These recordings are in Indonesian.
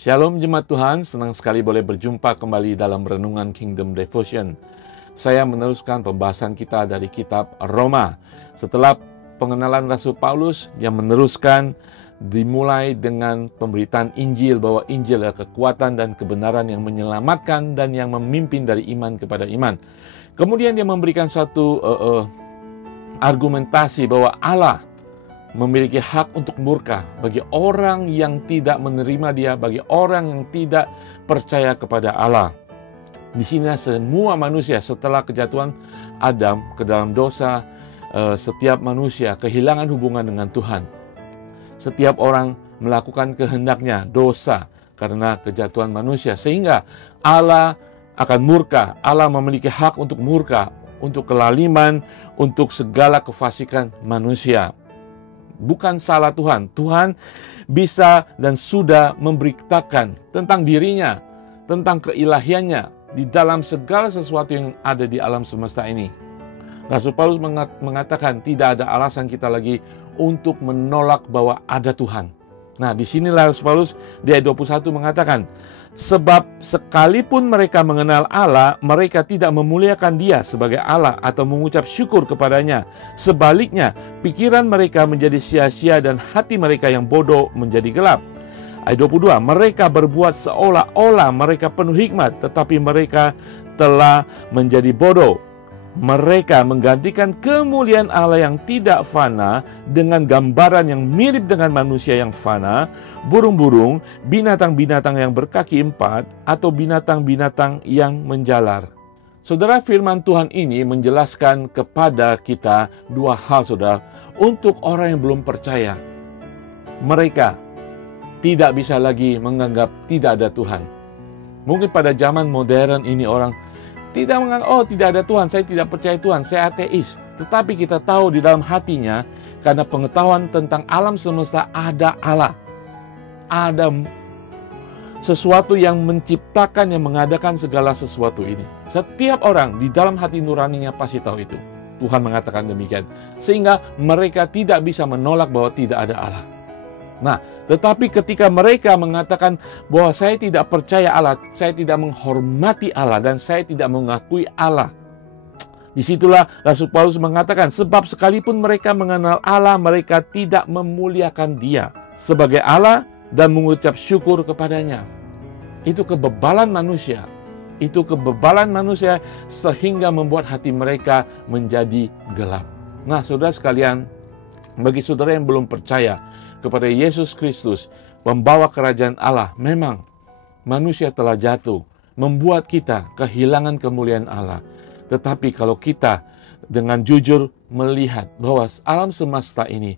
Shalom jemaat Tuhan, senang sekali boleh berjumpa kembali dalam Renungan Kingdom Devotion. Saya meneruskan pembahasan kita dari kitab Roma. Setelah pengenalan Rasul Paulus, yang meneruskan dimulai dengan pemberitaan Injil, bahwa Injil adalah kekuatan dan kebenaran yang menyelamatkan dan yang memimpin dari iman kepada iman. Kemudian dia memberikan satu argumentasi bahwa Allah memiliki hak untuk murka bagi orang yang tidak menerima dia, bagi orang yang tidak percaya kepada Allah. Di sini semua manusia setelah kejatuhan Adam ke dalam dosa, setiap manusia kehilangan hubungan dengan Tuhan. Setiap orang melakukan kehendaknya, dosa karena kejatuhan manusia, sehingga Allah akan murka. Allah memiliki hak untuk murka, untuk kelaliman, untuk segala kefasikan manusia. Bukan salah Tuhan. Tuhan bisa dan sudah memberitakan tentang dirinya, tentang keilahiannya di dalam segala sesuatu yang ada di alam semesta ini. Rasul Paulus mengatakan tidak ada alasan kita lagi untuk menolak bahwa ada Tuhan. Nah, di sinilah Rasul Paulus di ayat 21 mengatakan, sebab sekalipun mereka mengenal Allah, mereka tidak memuliakan Dia sebagai Allah atau mengucap syukur kepadanya. Sebaliknya, pikiran mereka menjadi sia-sia dan hati mereka yang bodoh menjadi gelap. Ayat 22, mereka berbuat seolah-olah mereka penuh hikmat, tetapi mereka telah menjadi bodoh. Mereka menggantikan kemuliaan Allah yang tidak fana dengan gambaran yang mirip dengan manusia yang fana, burung-burung, binatang-binatang yang berkaki empat, atau binatang-binatang yang menjalar. Saudara, firman Tuhan ini menjelaskan kepada kita dua hal, saudara. Untuk orang yang belum percaya, mereka tidak bisa lagi menganggap tidak ada Tuhan. Mungkin pada zaman modern ini orang tidak menganggap, oh tidak ada Tuhan, saya tidak percaya Tuhan, saya ateis. Tetapi kita tahu di dalam hatinya, karena pengetahuan tentang alam semesta ada Allah. Ada sesuatu yang menciptakan, yang mengadakan segala sesuatu ini. Setiap orang di dalam hati nuraninya pasti tahu itu. Tuhan mengatakan demikian. Sehingga mereka tidak bisa menolak bahwa tidak ada Allah. Nah, tetapi ketika mereka mengatakan bahwa saya tidak percaya Allah, saya tidak menghormati Allah, dan saya tidak mengakui Allah, disitulah Rasul Paulus mengatakan, sebab sekalipun mereka mengenal Allah, mereka tidak memuliakan Dia sebagai Allah dan mengucap syukur kepadanya. Itu kebebalan manusia. Itu kebebalan manusia sehingga membuat hati mereka menjadi gelap. Nah, saudara sekalian, bagi saudara yang belum percaya kepada Yesus Kristus, pembawa kerajaan Allah, memang manusia telah jatuh, membuat kita kehilangan kemuliaan Allah. Tetapi kalau kita dengan jujur melihat bahwa alam semesta ini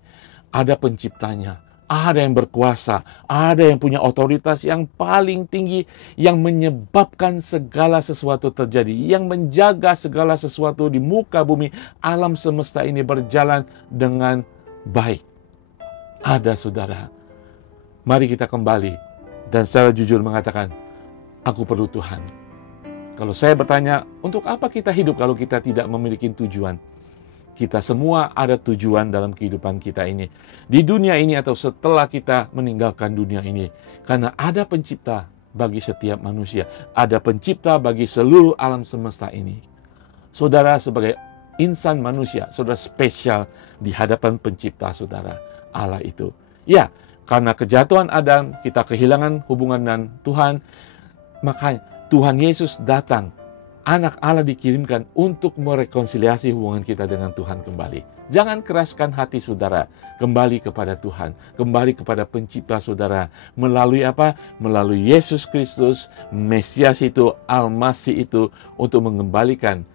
ada penciptanya, ada yang berkuasa, ada yang punya otoritas yang paling tinggi, yang menyebabkan segala sesuatu terjadi, yang menjaga segala sesuatu di muka bumi, alam semesta ini berjalan dengan baik. Ada, saudara. Mari kita kembali dan secara jujur mengatakan, aku perlu Tuhan. Kalau saya bertanya, untuk apa kita hidup kalau kita tidak memiliki tujuan? Kita semua ada tujuan dalam kehidupan kita ini. Di dunia ini atau setelah kita meninggalkan dunia ini. Karena ada pencipta bagi setiap manusia. Ada pencipta bagi seluruh alam semesta ini. Saudara sebagai insan manusia, saudara spesial di hadapan pencipta saudara. Allah itu. Ya, karena kejatuhan Adam, kita kehilangan hubungan dengan Tuhan. Maka Tuhan Yesus datang. Anak Allah dikirimkan untuk merekonsiliasi hubungan kita dengan Tuhan kembali. Jangan keraskan hati saudara. Kembali kepada Tuhan. Kembali kepada pencipta saudara. Melalui apa? Melalui Yesus Kristus, Mesias itu, Al-Masih itu, untuk mengembalikan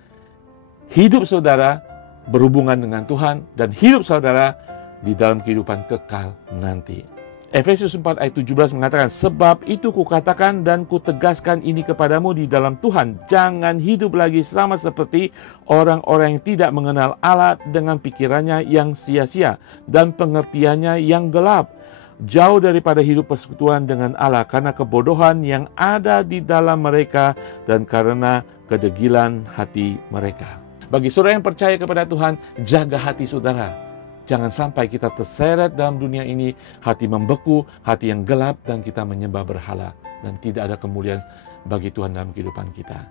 hidup saudara berhubungan dengan Tuhan dan hidup saudara di dalam kehidupan kekal nanti. Efesus 4 ayat 17 mengatakan, sebab itu kukatakan dan kutegaskan ini kepadamu di dalam Tuhan, jangan hidup lagi sama seperti orang-orang yang tidak mengenal Allah dengan pikirannya yang sia-sia dan pengertiannya yang gelap. jauh daripada hidup persekutuan dengan Allah karena kebodohan yang ada di dalam mereka dan karena kedegilan hati mereka. Bagi saudara yang percaya kepada Tuhan, jaga hati saudara. Jangan sampai kita terseret dalam dunia ini, hati membeku, hati yang gelap, dan kita menyembah berhala. Dan tidak ada kemuliaan bagi Tuhan dalam kehidupan kita.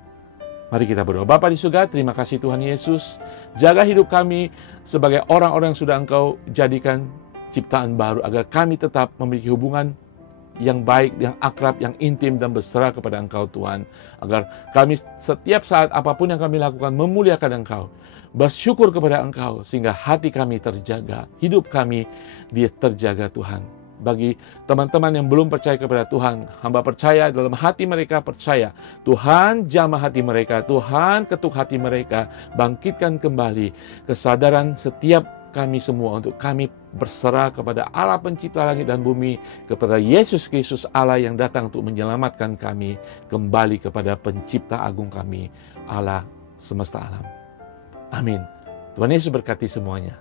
Mari kita berdoa. Bapa di surga, terima kasih Tuhan Yesus. Jaga hidup kami sebagai orang-orang yang sudah Engkau jadikan ciptaan baru, agar kami tetap memiliki hubungan yang baik, yang akrab, yang intim, dan berserah kepada Engkau Tuhan. Agar kami setiap saat apapun yang kami lakukan memuliakan Engkau, bersyukur kepada Engkau, sehingga hati kami terjaga, hidup kami dia terjaga Tuhan. Bagi teman-teman yang belum percaya kepada Tuhan, hamba percaya dalam hati mereka percaya. Tuhan jamah hati mereka, Tuhan ketuk hati mereka, bangkitkan kembali kesadaran setiap kami semua untuk kami berserah kepada Allah pencipta langit dan bumi, kepada Yesus Kristus Allah yang datang untuk menyelamatkan kami, kembali kepada pencipta agung kami, Allah semesta alam. Amin. Tuhan Yesus berkati semuanya.